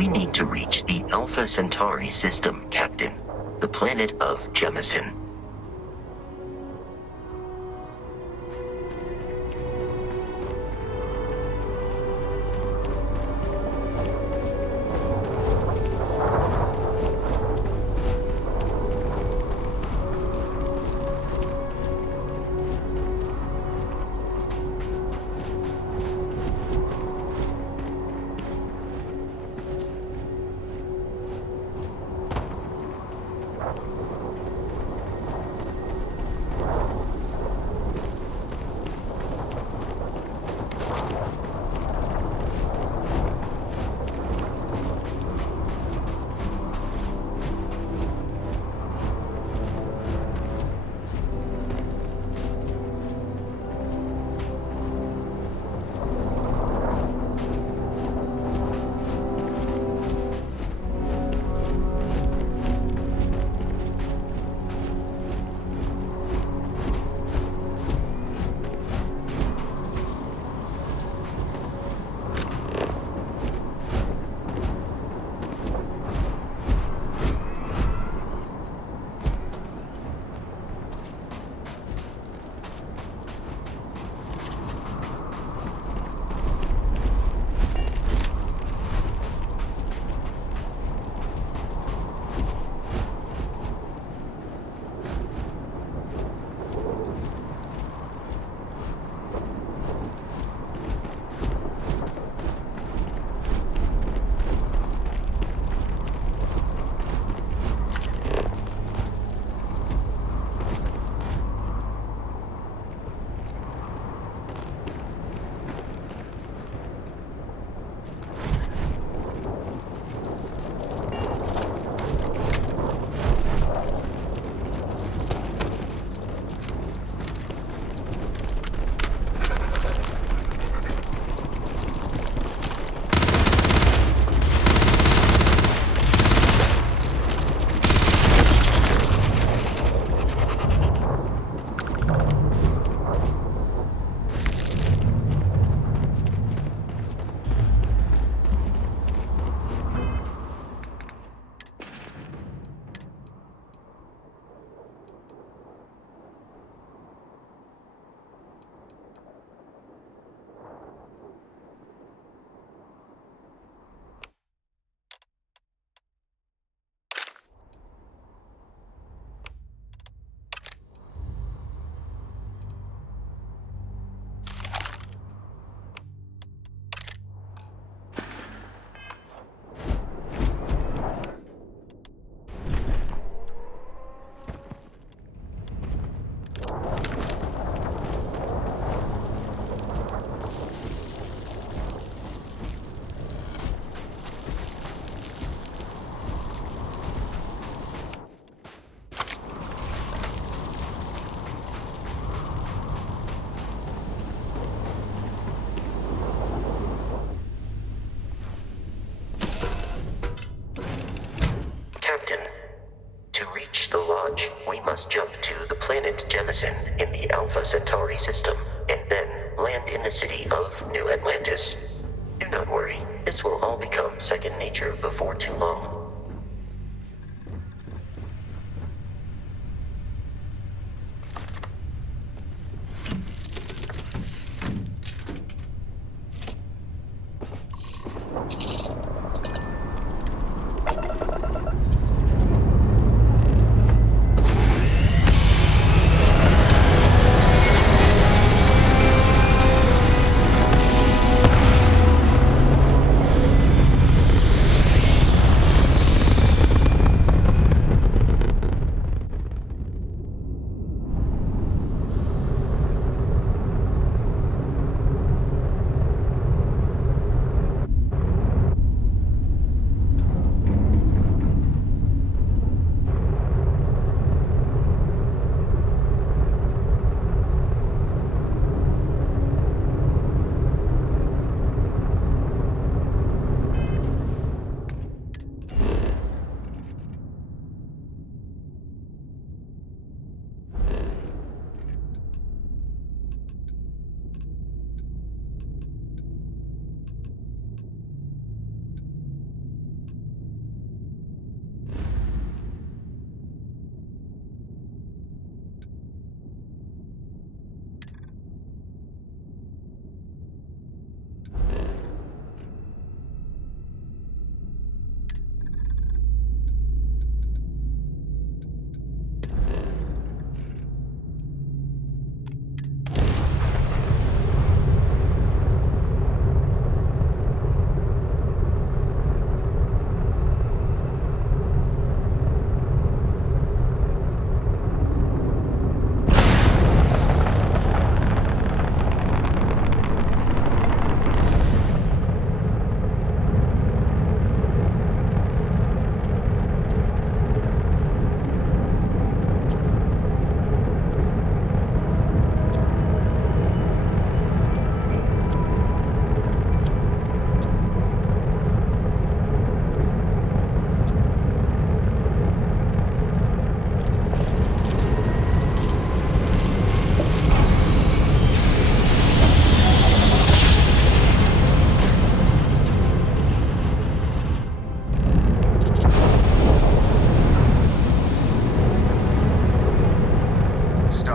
We need to reach the Alpha Centauri system, Captain. The planet of Jemison. Captain, to reach the lodge, we must jump to the planet Jemison in the Alpha Centauri system, and then land in the city of New Atlantis. Do not worry, this will all become second nature before too long.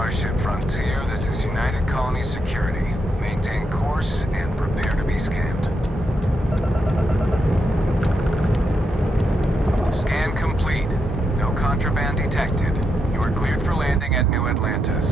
Starship Frontier, this is United Colony Security. Maintain course and prepare to be scanned. Scan complete. No contraband detected. You are cleared for landing at New Atlantis.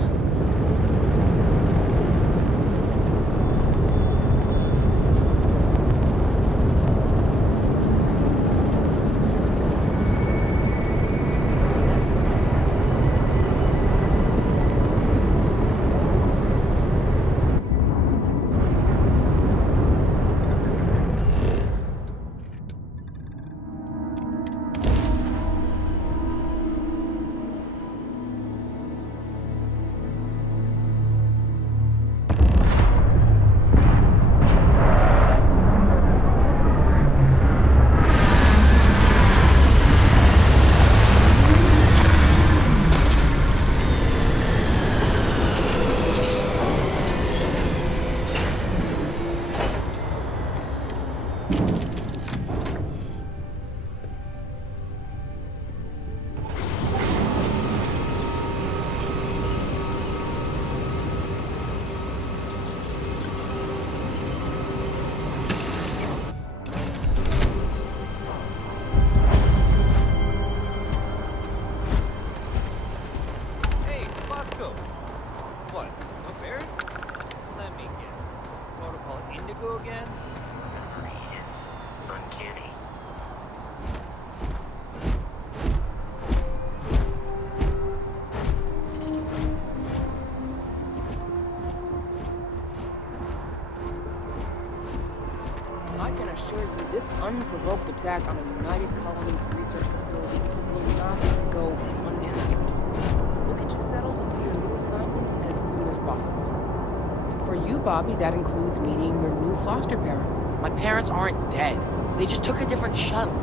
This unprovoked attack on a United Colonies research facility will not go unanswered. We'll get you settled into your new assignments as soon as possible. For you, Bobby, that includes meeting your new foster parent. My parents aren't dead. They just took a different shuttle.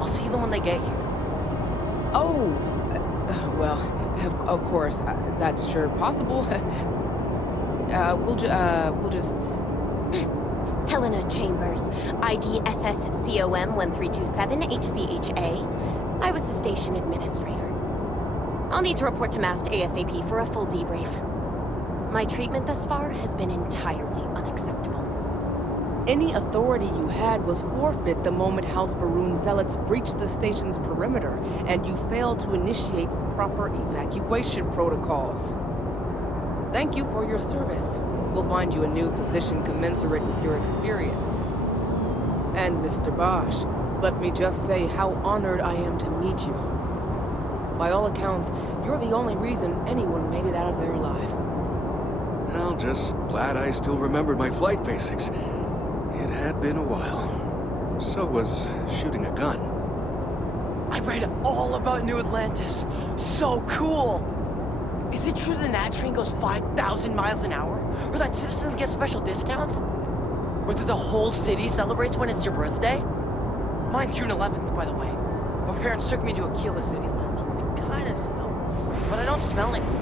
I'll see them when they get here. Oh, well, of course, that's sure possible. We'll just... Helena Chambers, ID SSCOM 1327 HCHA. I was the station administrator. I'll need to report to MAST ASAP for a full debrief. My treatment thus far has been entirely unacceptable. Any authority you had was forfeit the moment House Varun zealots breached the station's perimeter, and you failed to initiate proper evacuation protocols. Thank you for your service. We'll find you a new position commensurate with your experience. And Mr. Bosch, let me just say how honored I am to meet you. By all accounts, you're the only reason anyone made it out of there alive. Well, just glad I still remembered my flight basics. It had been a while. So was shooting a gun. I read all about New Atlantis. So cool! Is it true the Nat train goes 5,000 miles an hour? Or that citizens get special discounts? Or that the whole city celebrates when it's your birthday? Mine's June 11th, by the way. My parents took me to Aquila City last year. It kinda smelled, but I don't smell anything.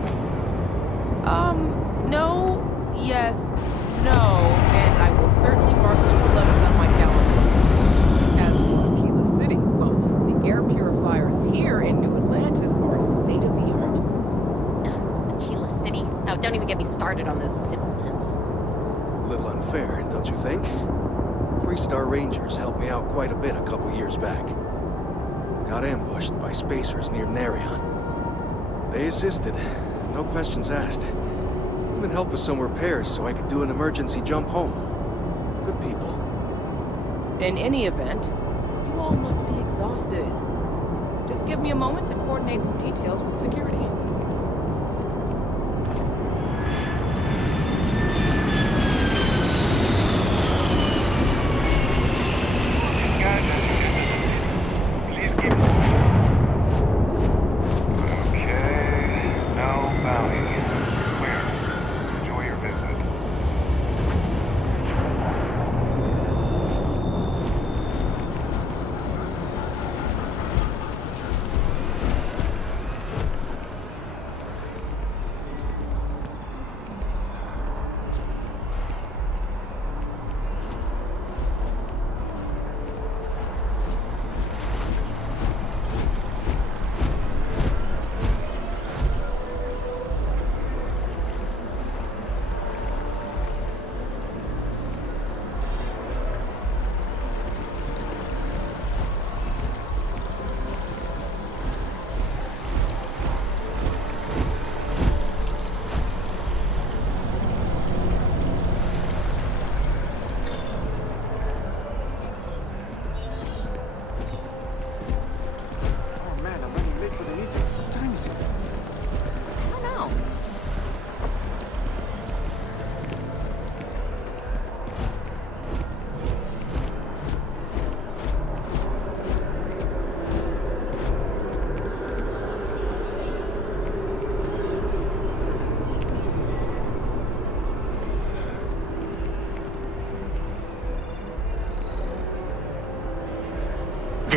No, yes, no, and I will certainly mark June 11th on my calendar. As for Aquila City, well, the air purifiers here in New Atlantis are state-of-the-art. Aquila City? Oh, don't even get me started on those simpletons. A little unfair, don't you think? Three-star Rangers helped me out quite a bit a couple years back. Got ambushed by spacers near Narion. They assisted, no questions asked. Even helped with some repairs so I could do an emergency jump home. Good people. In any event, you all must be exhausted. Just give me a moment to coordinate some details with security.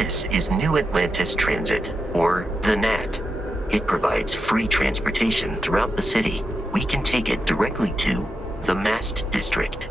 This is New Atlantis Transit, or the NAT. It provides free transportation throughout the city. We can take it directly to the Mast District.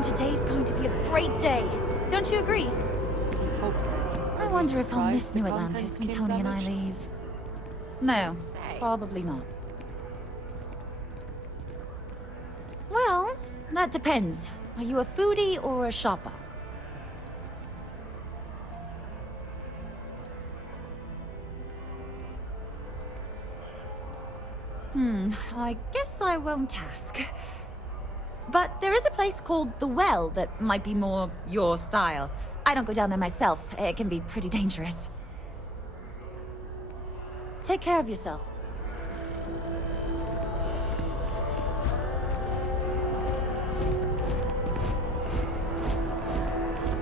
Today's going to be a great day. Don't you agree? Let's hope, Rick. I wonder if I'll Surprised miss the New Atlantis contents when came Tony and I damaged? leave. No, probably not. Well, that depends. Are you a foodie or a shopper? I guess I won't ask. But there is a place called The Well that might be more your style. I don't go down there myself. It can be pretty dangerous. Take care of yourself.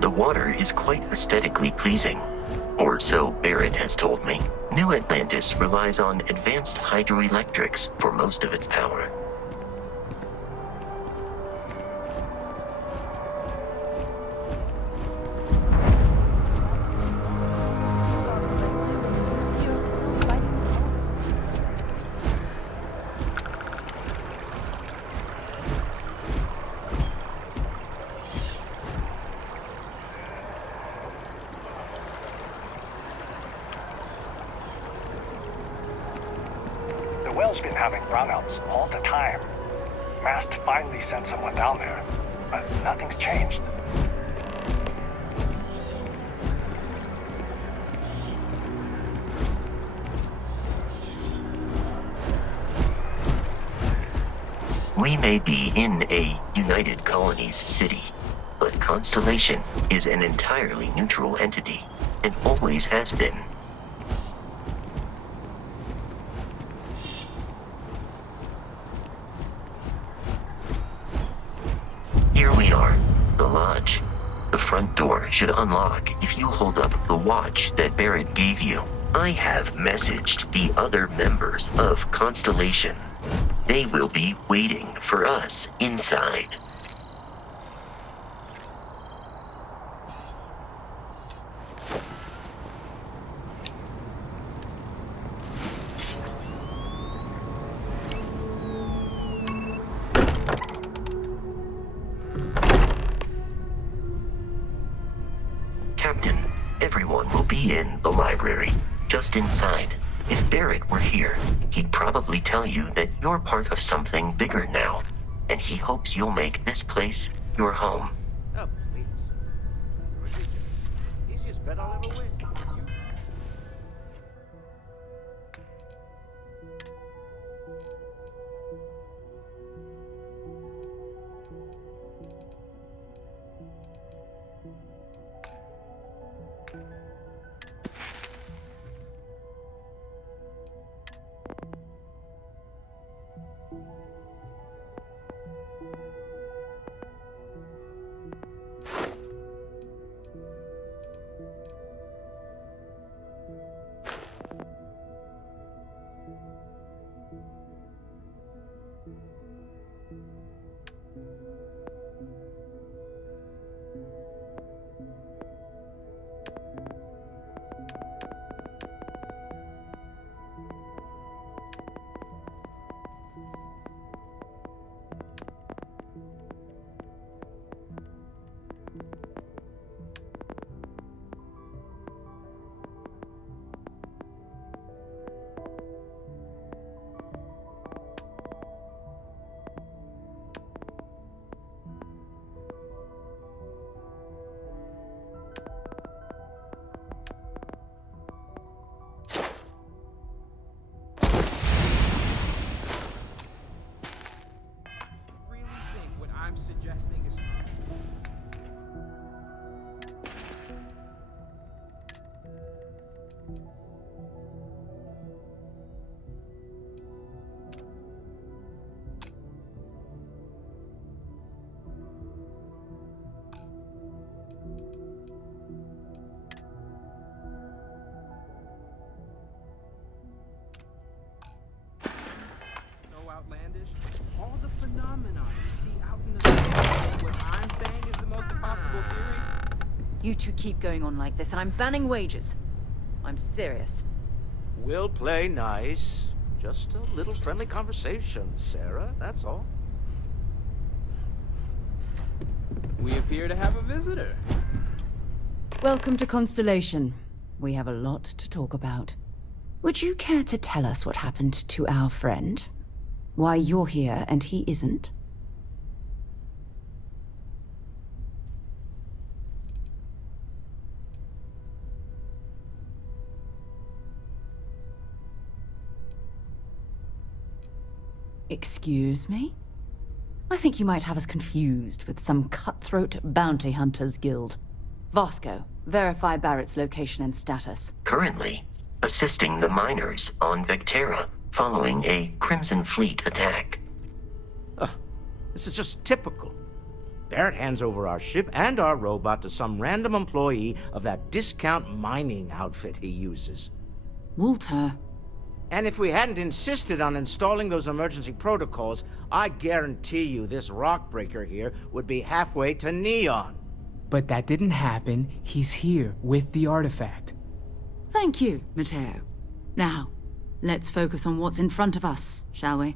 The water is quite aesthetically pleasing. Or so Barrett has told me. New Atlantis relies on advanced hydroelectrics for most of its power. The well's been having brownouts all the time. Mast finally sent someone down there, but nothing's changed. We may be in a United Colonies city, but Constellation is an entirely neutral entity, and always has been. Here we are, the lodge. The front door should unlock if you hold up the watch that Barrett gave you. I have messaged the other members of Constellation. They will be waiting for us inside. Captain, everyone will be in the library, just inside. If Barrett were here, he'd probably tell you that you're part of something bigger now, and he hopes you'll make this place your home. Oh, please. Ridiculous. Easiest bet I'll ever win. You two keep going on like this, and I'm banning wages. I'm serious. We'll play nice. Just a little friendly conversation, Sarah, that's all. We appear to have a visitor. Welcome to Constellation. We have a lot to talk about. Would you care to tell us what happened to our friend? Why you're here and he isn't? Excuse me? I think you might have us confused with some cutthroat bounty hunters guild. Vasco, verify Barrett's location and status. Currently, assisting the miners on Vectera following a Crimson Fleet attack. This is just typical. Barrett hands over our ship and our robot to some random employee of that discount mining outfit he uses. Walter. And if we hadn't insisted on installing those emergency protocols, I guarantee you this rock breaker here would be halfway to Neon. But that didn't happen. He's here with the artifact. Thank you, Matteo. Now, let's focus on what's in front of us, shall we?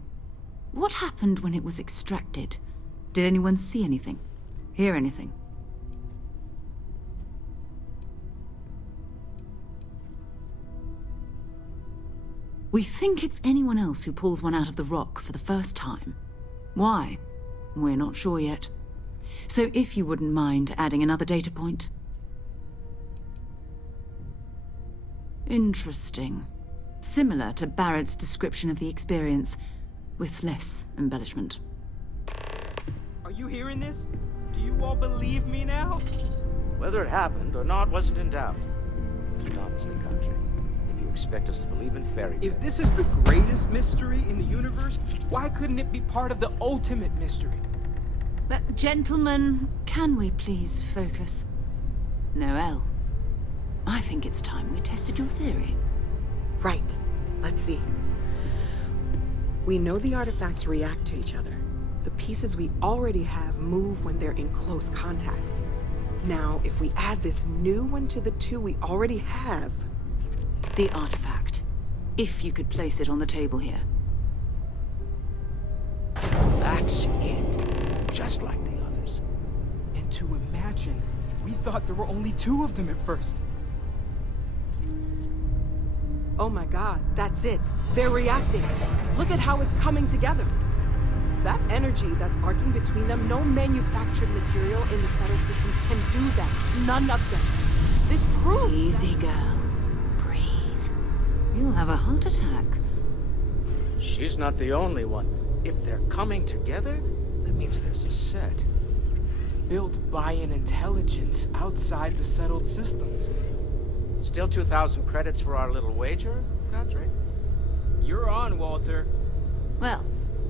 What happened when it was extracted? Did anyone see anything? Hear anything? We think it's anyone else who pulls one out of the rock for the first time. Why? We're not sure yet. So if you wouldn't mind adding another data point. Interesting. Similar to Barrett's description of the experience, with less embellishment. Are you hearing this? Do you all believe me now? Whether it happened or not wasn't in doubt. And honestly, country, if you expect us to believe in fairy tales... If this is the greatest mystery in the universe, why couldn't it be part of the ultimate mystery? But gentlemen, can we please focus? Noel, I think it's time we tested your theory. Right. Let's see. We know the artifacts react to each other. The pieces we already have move when they're in close contact. Now, if we add this new one to the two we already have... The artifact. If you could place it on the table here. That's it. Just like the others. And to imagine, we thought there were only 2 of them at first. Oh my god, that's it. They're reacting. Look at how it's coming together. That energy that's arcing between them, no manufactured material in the settled systems can do that. None of them. This proves... Easy, girl. Breathe. You'll have a heart attack. She's not the only one. If they're coming together, that means there's a set. Built by an intelligence outside the settled systems. Still 2,000 credits for our little wager, Godric? You're on, Walter. Well,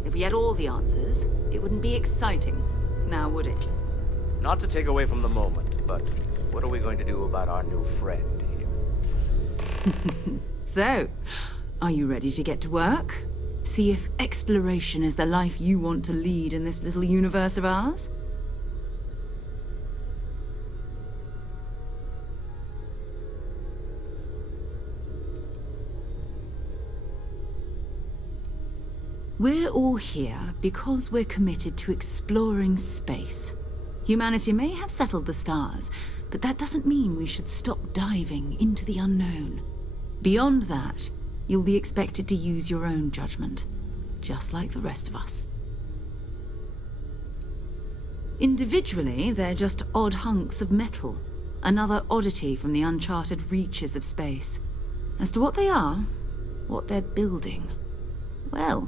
if we had all the answers, it wouldn't be exciting, now would it? Not to take away from the moment, but what are we going to do about our new friend here? So, are you ready to get to work? See if exploration is the life you want to lead in this little universe of ours? We're all here because we're committed to exploring space. Humanity may have settled the stars, but that doesn't mean we should stop diving into the unknown. Beyond that, you'll be expected to use your own judgment, just like the rest of us. Individually, they're just odd hunks of metal, another oddity from the uncharted reaches of space. As to what they are, what they're building, well,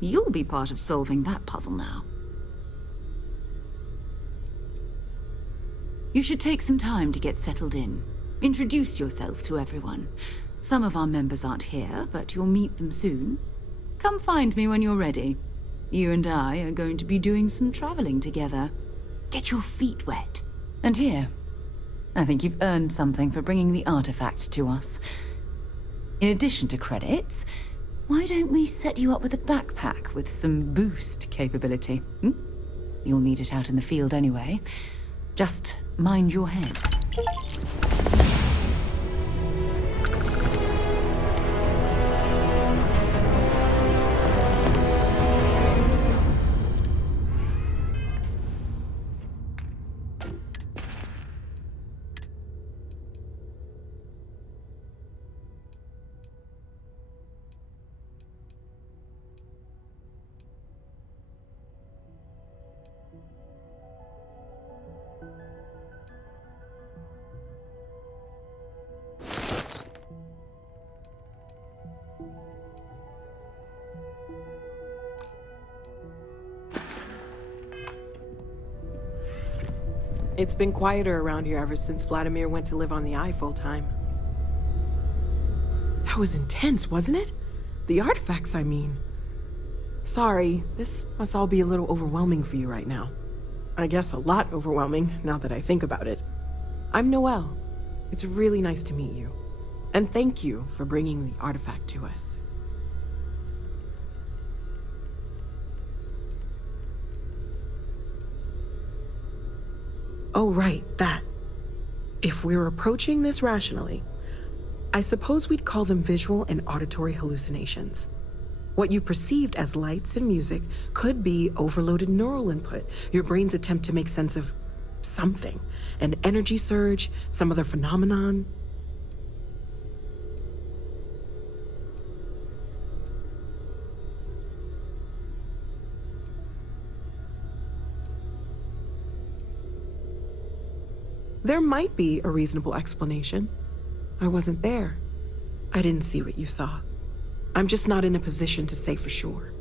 you'll be part of solving that puzzle now. You should take some time to get settled in. Introduce yourself to everyone. Some of our members aren't here, but you'll meet them soon. Come find me when you're ready. You and I are going to be doing some traveling together. Get your feet wet. And here, I think you've earned something for bringing the artifact to us. In addition to credits, why don't we set you up with a backpack with some boost capability? You'll need it out in the field anyway. Just mind your head. It's been quieter around here ever since Vladimir went to live on the Eye full-time. That was intense, wasn't it? The artifacts, I mean. Sorry, this must all be a little overwhelming for you right now. I guess a lot overwhelming, now that I think about it. I'm Noel. It's really nice to meet you. And thank you for bringing the artifact to us. Oh, right, that. If we're approaching this rationally, I suppose we'd call them visual and auditory hallucinations. What you perceived as lights and music could be overloaded neural input, your brain's attempt to make sense of something, an energy surge, some other phenomenon. There might be a reasonable explanation. I wasn't there. I didn't see what you saw. I'm just not in a position to say for sure.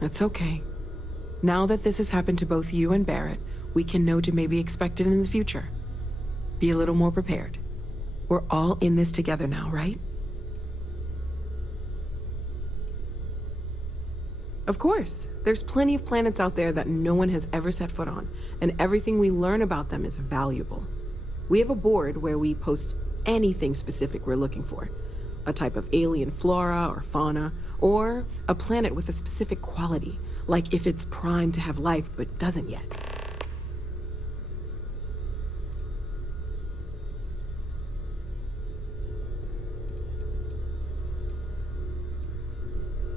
That's okay. Now that this has happened to both you and Barrett, we can know to maybe expect it in the future. Be a little more prepared. We're all in this together now, right? Of course. There's plenty of planets out there that no one has ever set foot on, and everything we learn about them is valuable. We have a board where we post anything specific we're looking for. A type of alien flora or fauna, or a planet with a specific quality, like if it's primed to have life but doesn't yet.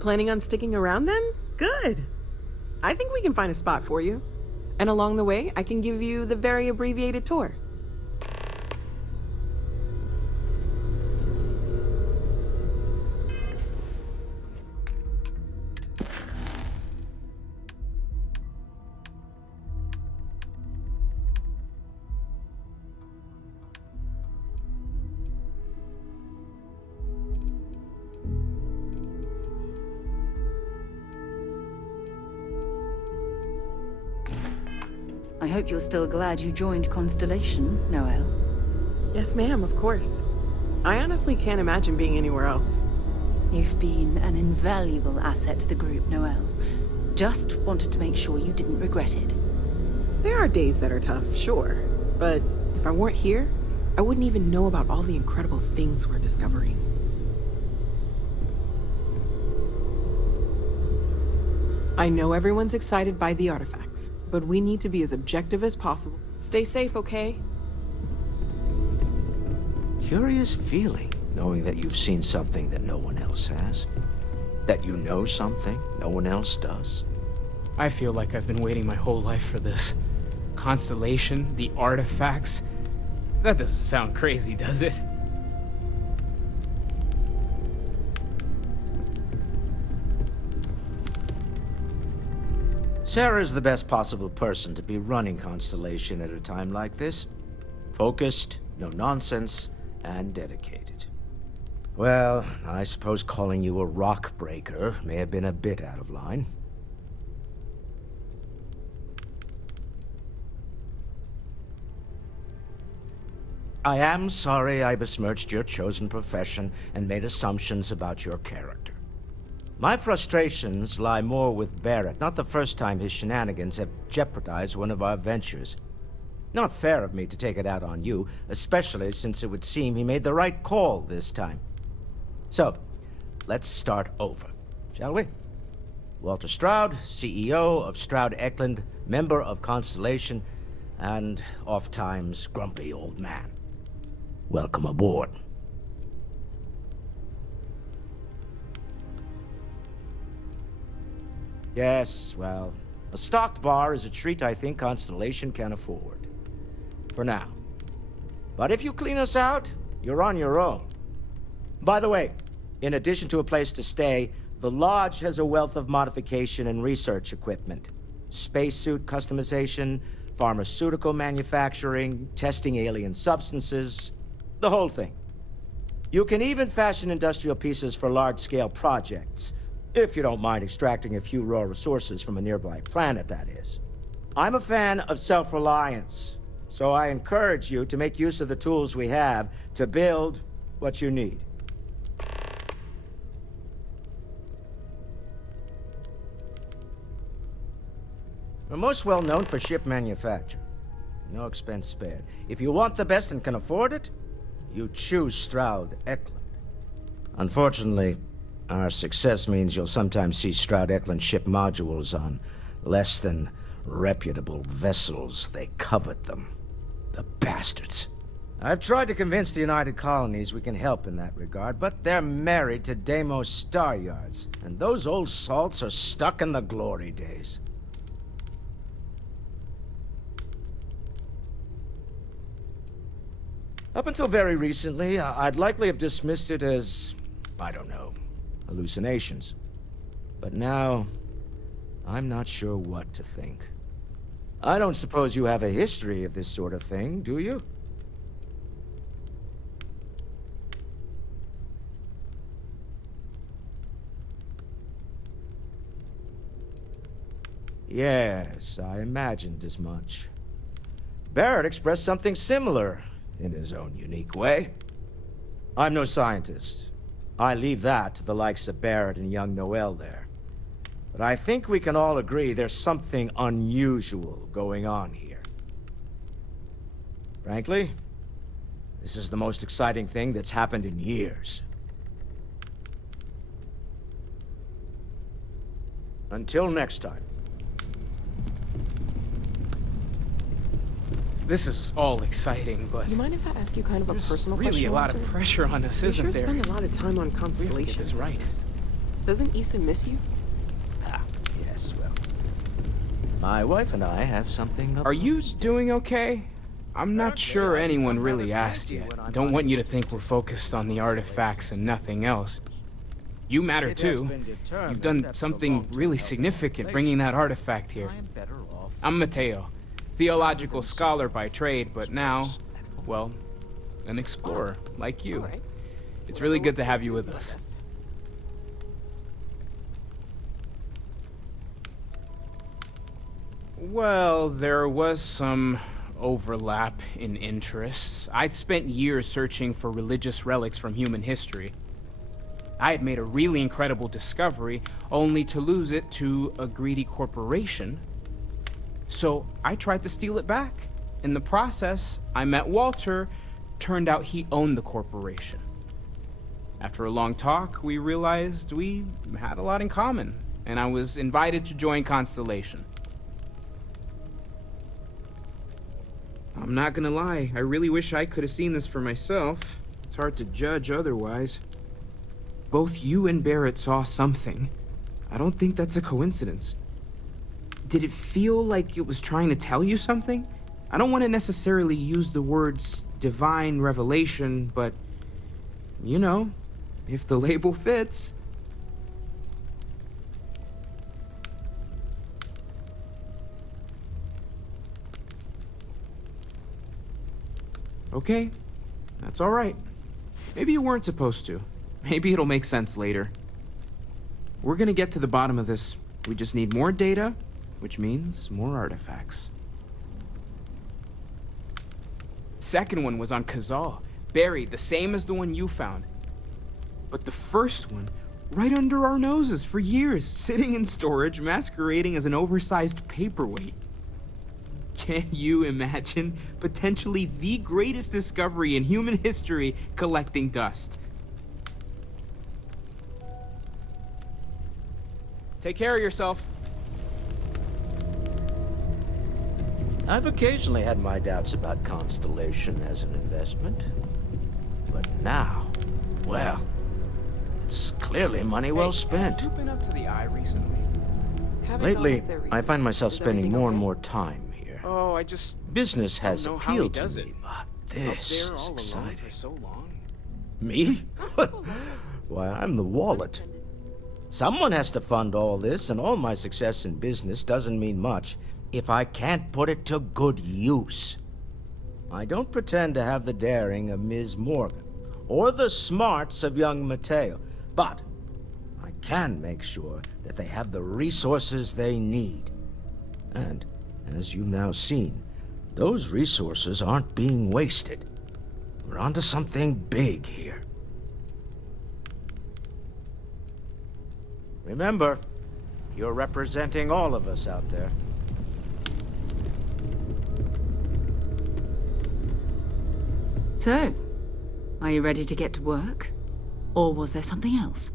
Planning on sticking around then? Good. I think we can find a spot for you. And along the way, I can give you the very abbreviated tour. I hope you're still glad you joined Constellation, Noel. Yes, ma'am, of course. I honestly can't imagine being anywhere else. You've been an invaluable asset to the group, Noel. Just wanted to make sure you didn't regret it. There are days that are tough, sure. But if I weren't here, I wouldn't even know about all the incredible things we're discovering. I know everyone's excited by the artifacts, but we need to be as objective as possible. Stay safe, okay? Curious feeling, knowing that you've seen something that no one else has. That you know something no one else does. I feel like I've been waiting my whole life for this. Constellation, the artifacts. That doesn't sound crazy, does it? Sarah's the best possible person to be running Constellation at a time like this. Focused, no nonsense, and dedicated. Well, I suppose calling you a rock breaker may have been a bit out of line. I am sorry I besmirched your chosen profession and made assumptions about your character. My frustrations lie more with Barrett, not the first time his shenanigans have jeopardized one of our ventures. Not fair of me to take it out on you, especially since it would seem he made the right call this time. So, let's start over, shall we? Walter Stroud, CEO of Stroud Eklund, member of Constellation, and oft-times grumpy old man. welcome aboard. Yes, well, a stocked bar is a treat I think Constellation can afford. For now. But if you clean us out, you're on your own. By the way, in addition to a place to stay, the Lodge has a wealth of modification and research equipment. Spacesuit customization, pharmaceutical manufacturing, testing alien substances, the whole thing. You can even fashion industrial pieces for large-scale projects, if you don't mind extracting a few raw resources from a nearby planet, that is. I'm a fan of self-reliance, so I encourage you to make use of the tools we have to build what you need. We're most well known for ship manufacture. No expense spared. If you want the best and can afford it, you choose Stroud Eklund. Unfortunately, our success means you'll sometimes see Stroud Eklund ship modules on less than reputable vessels. They covet them. The bastards. I've tried to convince the United Colonies we can help in that regard, but they're married to Deimos Star Yards, and those old salts are stuck in the glory days. Up until very recently, I'd likely have dismissed it as, I don't know, hallucinations. But now, I'm not sure what to think. I don't suppose you have a history of this sort of thing, do you? Yes, I imagined as much. Barrett expressed something similar, in his own unique way. I'm no scientist. I leave that to the likes of Barrett and young Noel there. But I think we can all agree there's something unusual going on here. Frankly, this is the most exciting thing that's happened in years. Until next time. This is all exciting, but You mind if I ask you kind of a personal really question? a lot of Walter? pressure on us, We isn't sure there? spend a lot of time on We have to Constellation. get this right. Doesn't Issa miss you? Yes, well. My wife and I have something up. Are you doing okay? I'm not sure anyone really asked yet. Don't want you to think we're focused on the artifacts and nothing else. You matter too. You've done something really significant bringing that artifact here. I'm Matteo, theological scholar by trade, but now, well, an explorer like you. It's really good to have you with us. Well, there was some overlap in interests. I'd spent years searching for religious relics from human history. I had made a really incredible discovery, only to lose it to a greedy corporation. So I tried to steal it back. In the process, I met Walter. Turned out he owned the corporation. After a long talk, we realized we had a lot in common, and I was invited to join Constellation. I'm not gonna lie, I really wish I could have seen this for myself. It's hard to judge otherwise. Both you and Barrett saw something. I don't think that's a coincidence. Did it feel like it was trying to tell you something? I don't want to necessarily use the words divine revelation, but, you know, if the label fits. Okay, that's all right. Maybe you weren't supposed to. Maybe it'll make sense later. We're gonna get to the bottom of this. We just need more data, which means more artifacts. Second one was on Kazal, buried, the same as the one you found. But the first one, right under our noses for years, sitting in storage, masquerading as an oversized paperweight. Can you imagine potentially the greatest discovery in human history collecting dust? Take care of yourself. I've occasionally had my doubts about Constellation as an investment. But now, well, it's clearly money well spent. Have you been up to the eye recently? Haven't gone Lately, up there I recently. find myself Is spending everything more and okay? more time here. Oh, I just Business has don't know how he appealed to does me, it. but Up this there all is alone exciting. for so long. Me? Why, I'm the wallet. Someone has to fund all this, and all my success in business doesn't mean much if I can't put it to good use. I don't pretend to have the daring of Ms. Morgan, or the smarts of young Matteo, but I can make sure that they have the resources they need. And, as you've now seen, those resources aren't being wasted. We're onto something big here. Remember, you're representing all of us out there. So, are you ready to get to work? Or was there something else?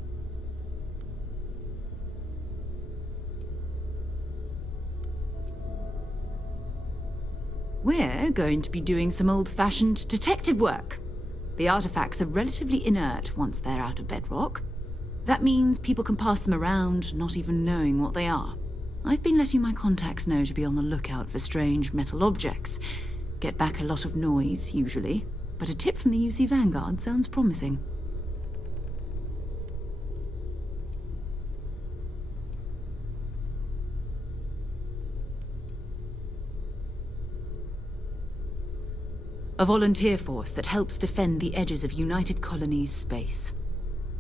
We're going to be doing some old-fashioned detective work. The artifacts are relatively inert once they're out of bedrock. That means people can pass them around, not even knowing what they are. I've been letting my contacts know to be on the lookout for strange metal objects. Get back a lot of noise, usually, but a tip from the UC Vanguard sounds promising. A volunteer force that helps defend the edges of United Colonies space.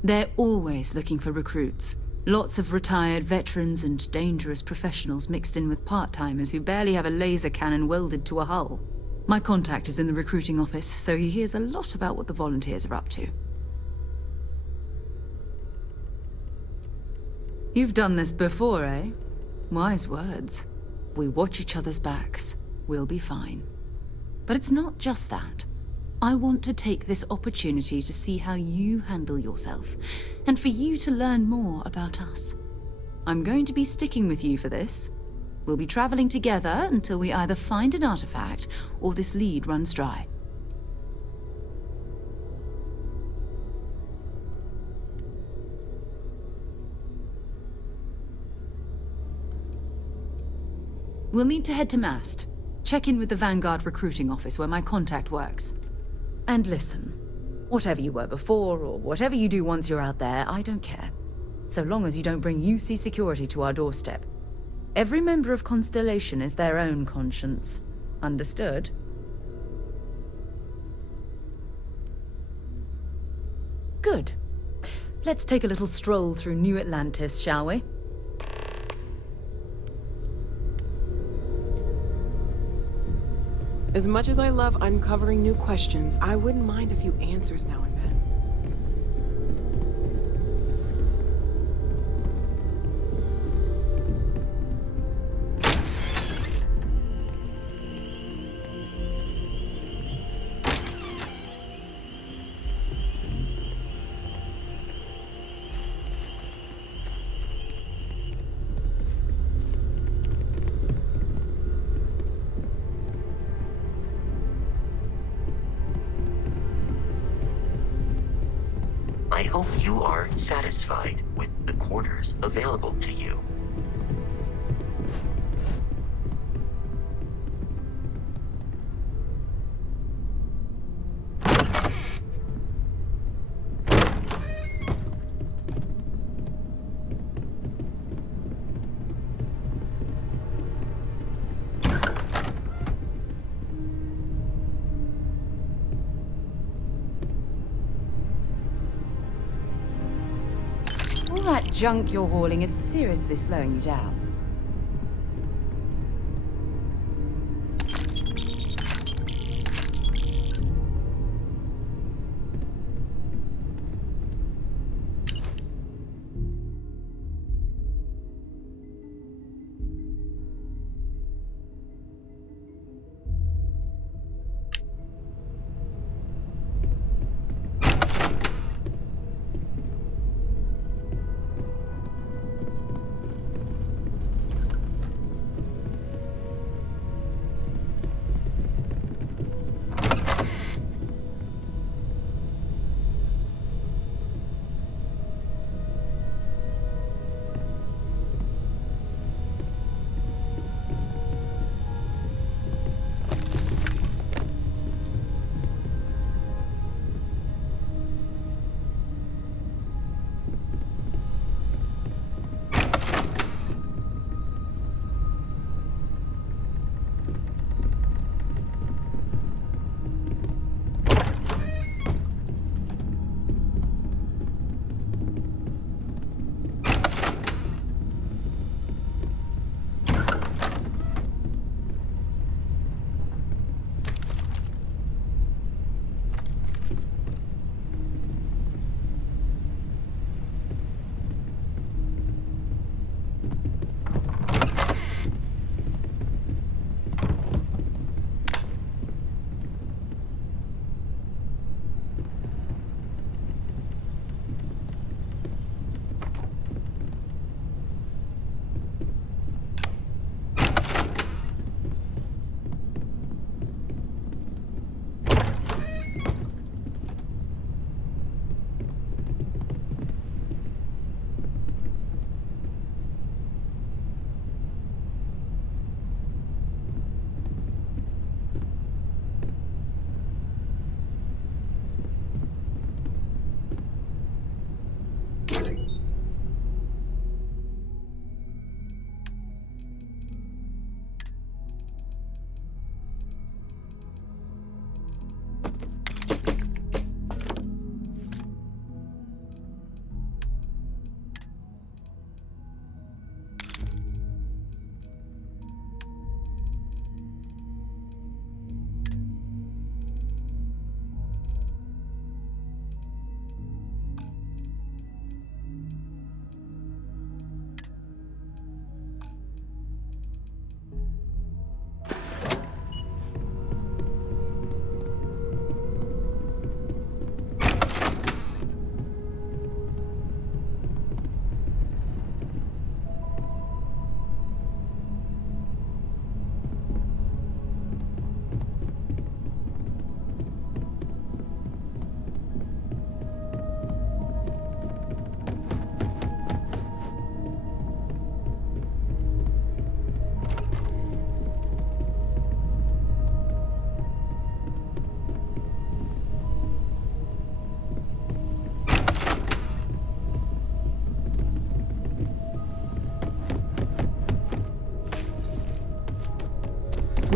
They're always looking for recruits. Lots of retired veterans and dangerous professionals mixed in with part-timers who barely have a laser cannon welded to a hull. My contact is in the recruiting office, so he hears a lot about what the volunteers are up to. You've done this before, eh? Wise words. If we watch each other's backs, we'll be fine. But it's not just that. I want to take this opportunity to see how you handle yourself, and for you to learn more about us. I'm going to be sticking with you for this. We'll be traveling together until we either find an artifact or this lead runs dry. We'll need to head to Mast. Check in with the Vanguard recruiting office where my contact works. And listen, whatever you were before, or whatever you do once you're out there, I don't care. So long as you don't bring UC security to our doorstep. Every member of Constellation is their own conscience. Understood? Good. Let's take a little stroll through New Atlantis, shall we? As much as I love uncovering new questions, I wouldn't mind a few answers now and then. I hope you are satisfied with the quarters available to you. All that junk you're hauling is seriously slowing you down.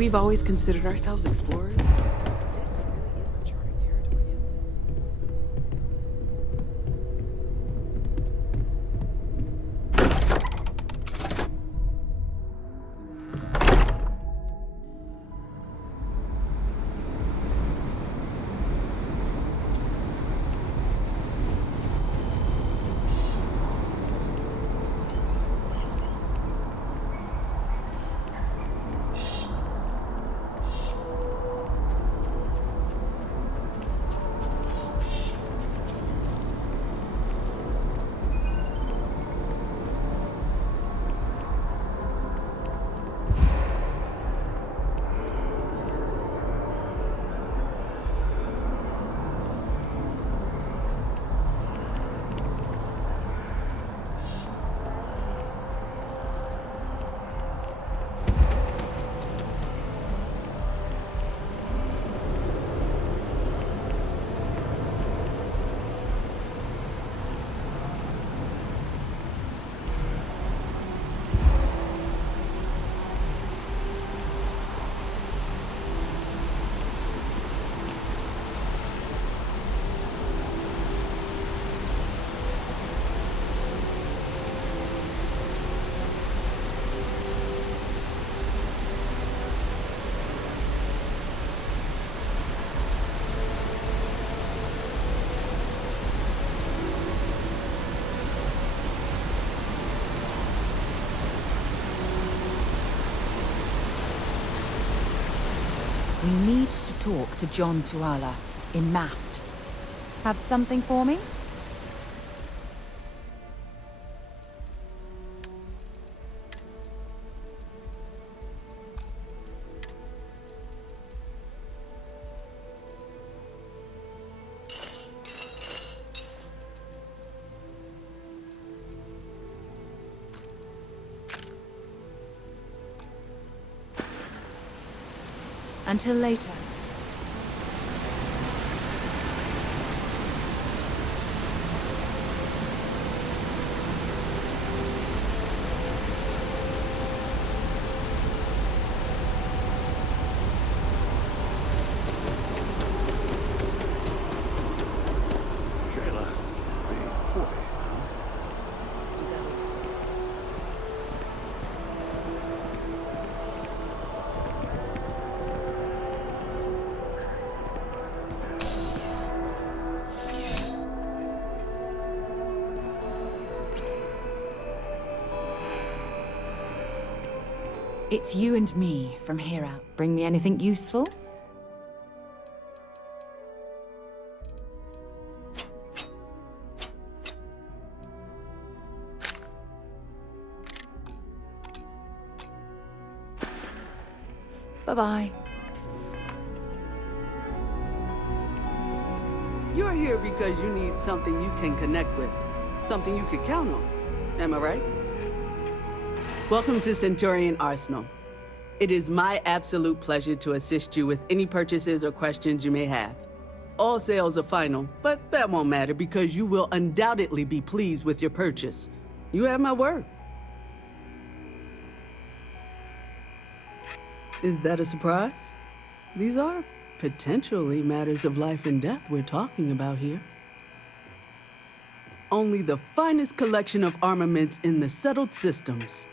We've always considered ourselves explorers. This really is uncharted territory, isn't it? We need to talk to John Tuala in Mast. Have something for me? Until later. Shayla, 340, huh? It's you and me from here out. Bring me anything useful? Bye-bye. You're here because you need something you can connect with. Something you could count on. Am I right? Welcome to Centurion Arsenal. It is my absolute pleasure to assist you with any purchases or questions you may have. All sales are final, but that won't matter because you will undoubtedly be pleased with your purchase. You have my word. Is that a surprise? These are potentially matters of life and death we're talking about here. Only the finest collection of armaments in the settled systems.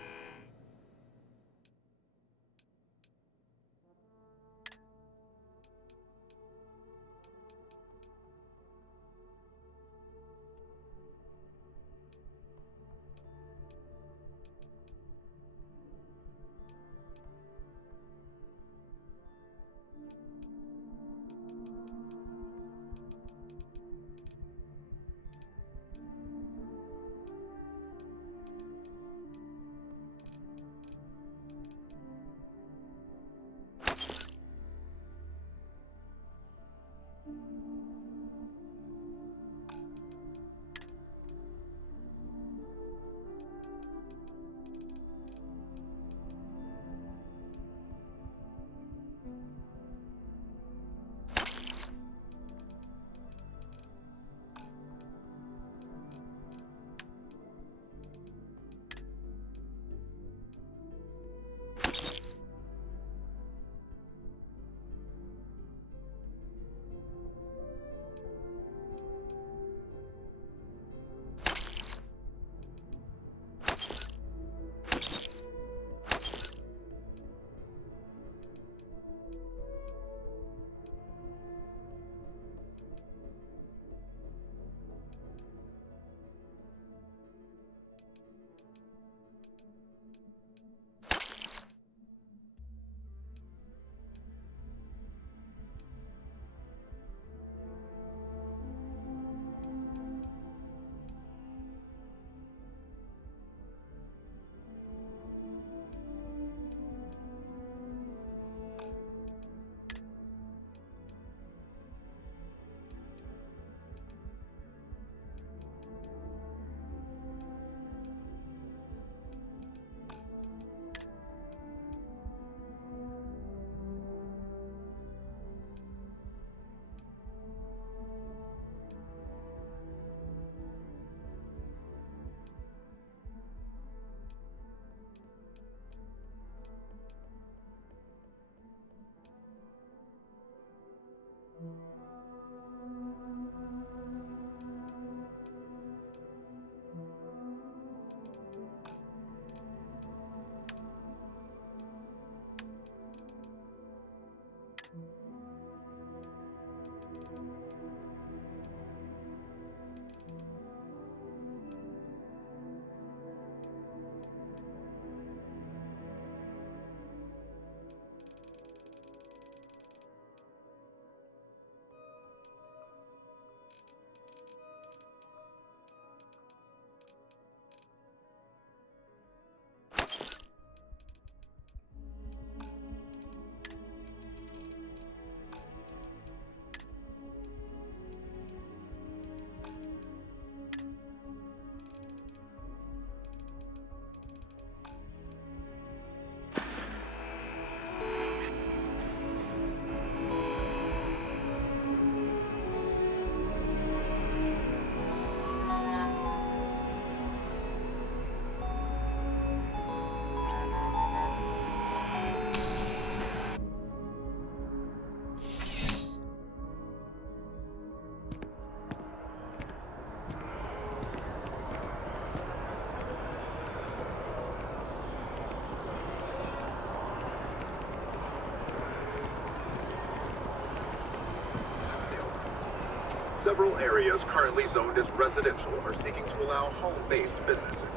Several areas currently zoned as residential are seeking to allow home-based businesses.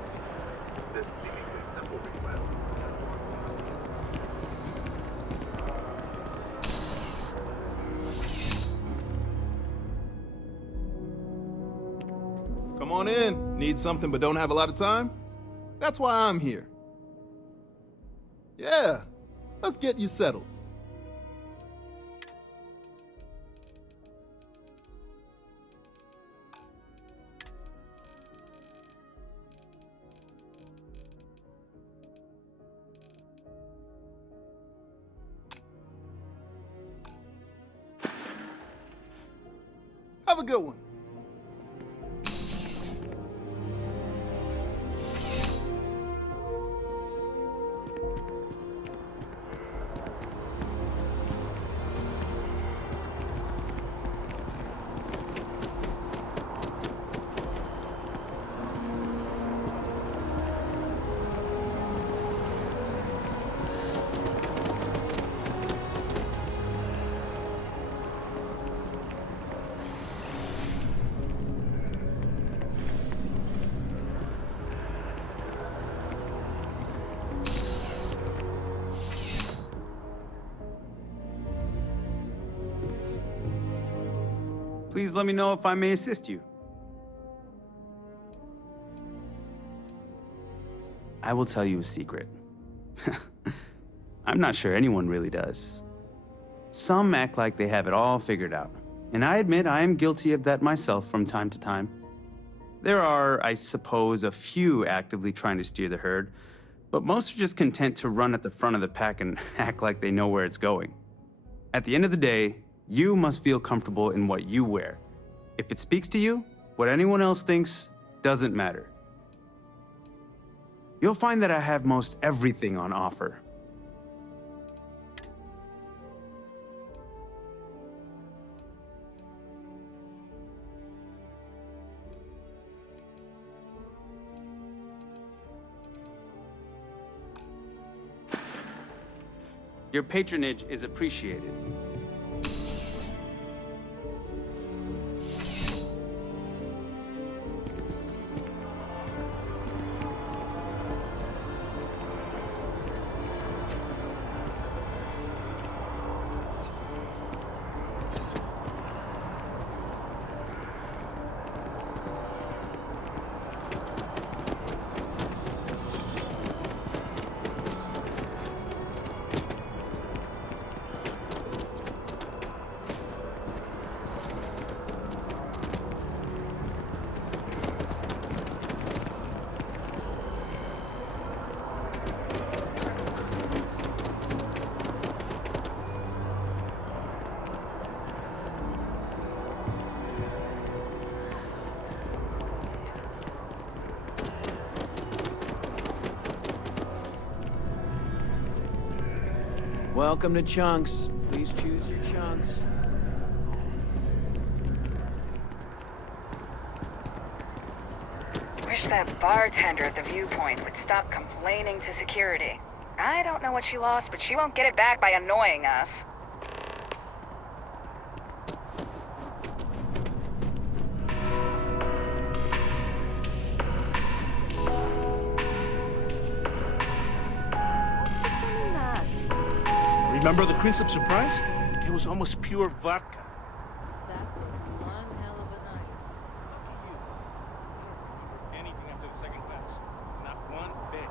This seemingly simple request. Come on in. Need something but don't have a lot of time? That's why I'm here. Yeah, let's get you settled. Have a good one. Please let me know if I may assist you. I will tell you a secret. I'm not sure anyone really does. Some act like they have it all figured out, and I admit I am guilty of that myself from time to time. There are, I suppose, a few actively trying to steer the herd, but most are just content to run at the front of the pack and act like they know where it's going. At the end of the day, you must feel comfortable in what you wear. If it speaks to you, what anyone else thinks doesn't matter. You'll find that I have most everything on offer. Your patronage is appreciated. Welcome to Chunks. Please choose your chunks. Wish that bartender at the viewpoint would stop complaining to security. I don't know what she lost, but she won't get it back by annoying us. Remember the Prince of Surprise? It was almost pure vodka. That was one hell of a night. Anything after the second class. Not one bit.